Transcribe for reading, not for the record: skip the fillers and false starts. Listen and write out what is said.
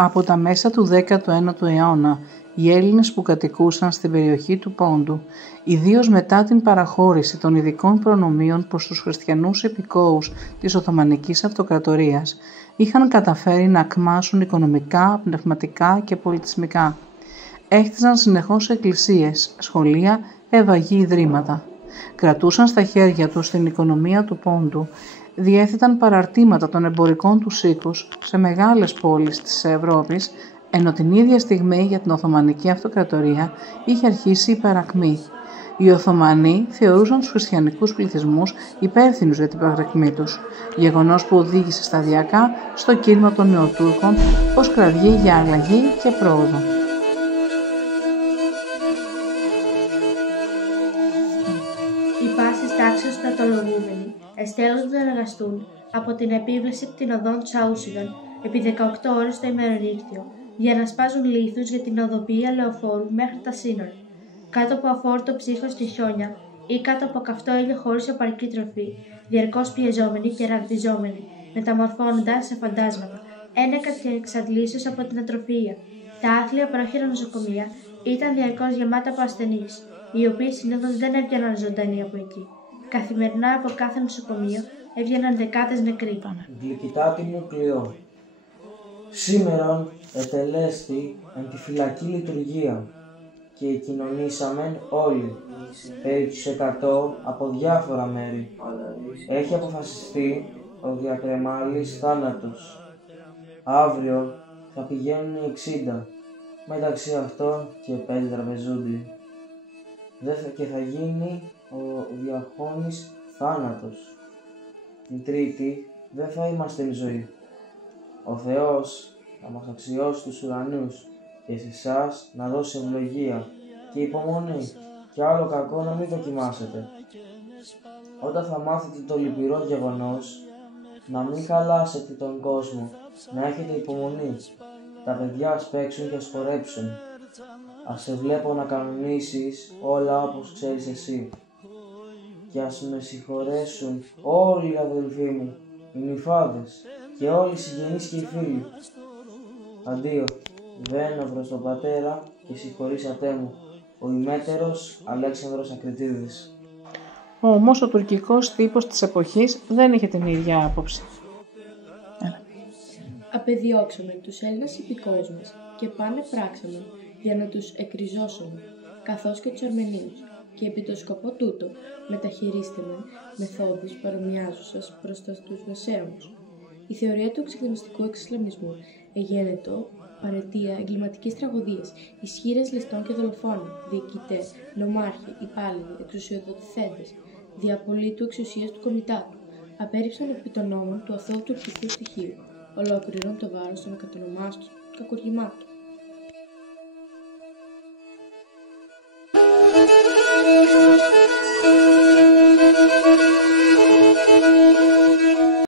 Από τα μέσα του 19ου αιώνα, οι Έλληνες που κατοικούσαν στην περιοχή του Πόντου, ιδίως μετά την παραχώρηση των ειδικών προνομίων προς τους χριστιανούς επικόους της Οθωμανικής Αυτοκρατορίας, είχαν καταφέρει να ακμάσουν οικονομικά, πνευματικά και πολιτισμικά. Έχτιζαν συνεχώς εκκλησίες, σχολεία, ευαγή ιδρύματα. Κρατούσαν στα χέρια τους την οικονομία του Πόντου, διέθεταν παραρτήματα των εμπορικών τους οίκους σε μεγάλες πόλεις της Ευρώπης, ενώ την ίδια στιγμή για την Οθωμανική Αυτοκρατορία είχε αρχίσει η παρακμή. Οι Οθωμανοί θεωρούσαν τους χριστιανικούς πληθυσμούς υπεύθυνους για την παρακμή τους, γεγονός που οδήγησε σταδιακά στο κίνημα των Νεοτούρκων ως κραυγή για αλλαγή και πρόοδο. Οι πάσης τάξεως στρατολογούμενοι εστέλνονται να εργαστούν από την επίβλεψη κτηνοδών Τσάουσιδων επί 18 ώρες το ημερονύκτιο για να σπάζουν λίθους για την οδοποιία λεωφόρου μέχρι τα σύνορα. Κάτω από αφόρτο ψύχος στη χιόνια ή κάτω από καυτό ήλιο χωρίς επαρκή τροφή, διαρκώς πιεζόμενοι και ραβδιζόμενοι, μεταμορφώνοντας σε φαντάσματα, ένεκα και εξαντλήσεως από την ατροφία. Τα άθλια πρόχειρα νοσοκομεία ήταν διαρκώς γεμάτα από ασθενείς, οι οποίοι συνήθως δεν έβγαιναν ζωντανοί από εκεί. Καθημερινά από κάθε νοσοκομείο έβγαιναν δεκάδες νεκροί. Γλυκητάτη μου Κλειό, σήμερον ετελέστη εν τη φυλακή λειτουργία και κοινωνήσαμεν όλοι, περί τους 100 από διάφορα μέρη. Έχει αποφασιστεί ο διακρεμάλης θάνατος. Αύριο θα πηγαίνουν οι 60, μεταξύ αυτών και 5 τραπεζούντι. Και θα γίνει ο διαχώνης θάνατος. Την Τρίτη δεν θα είμαστε εν ζωή. Ο Θεός θα μας αξιώσει τους ουρανούς και σε εσάς να δώσει ευλογία και υπομονή και άλλο κακό να μην δοκιμάσετε. Όταν θα μάθετε το λυπηρό γεγονός, να μην χαλάσετε τον κόσμο, να έχετε υπομονή. Τα παιδιά ας παίξουν και ας χορέψουν. Ας σε βλέπω να κανονίσεις όλα όπως ξέρεις εσύ. Και ας με συγχωρέσουν όλοι οι αδελφοί μου, οι νυφάδες και όλοι οι συγγενείς και οι φίλοι. Αντίο, βαίνω προς τον πατέρα και συγχωρήσατε μου, ο ημέτερος Αλέξανδρος Ακριτίδης. Όμως ο τουρκικός τύπος της εποχής δεν είχε την ίδια άποψη. Απεδιώξαμε τους Έλληνες υπηκόους μας και πάνε πράξαμε για να τους εκριζώσουμε, καθώς και τους Αρμενίους, και επί το σκοπό τούτο μεταχειρίστε με μεθόδους παρομοιάζουσας προς τους μεσαίωνους. Η θεωρία του εξυγχρονιστικού εξισλαμισμού εγένετο παραιτία εγκληματικής τραγωδίας, ισχύρες ληστών και δολοφόνων, διοικητές, νομάρχοι, υπάλληλοι, εξουσιοδοτηθέντες, διαπολίτου εξουσίας του κομιτάτου, απέρριψαν επί των νόμων του αθώου τουρκικού στοιχείου, ολόκληρον το βάρος των εκατονομάστων κακουργημάτων.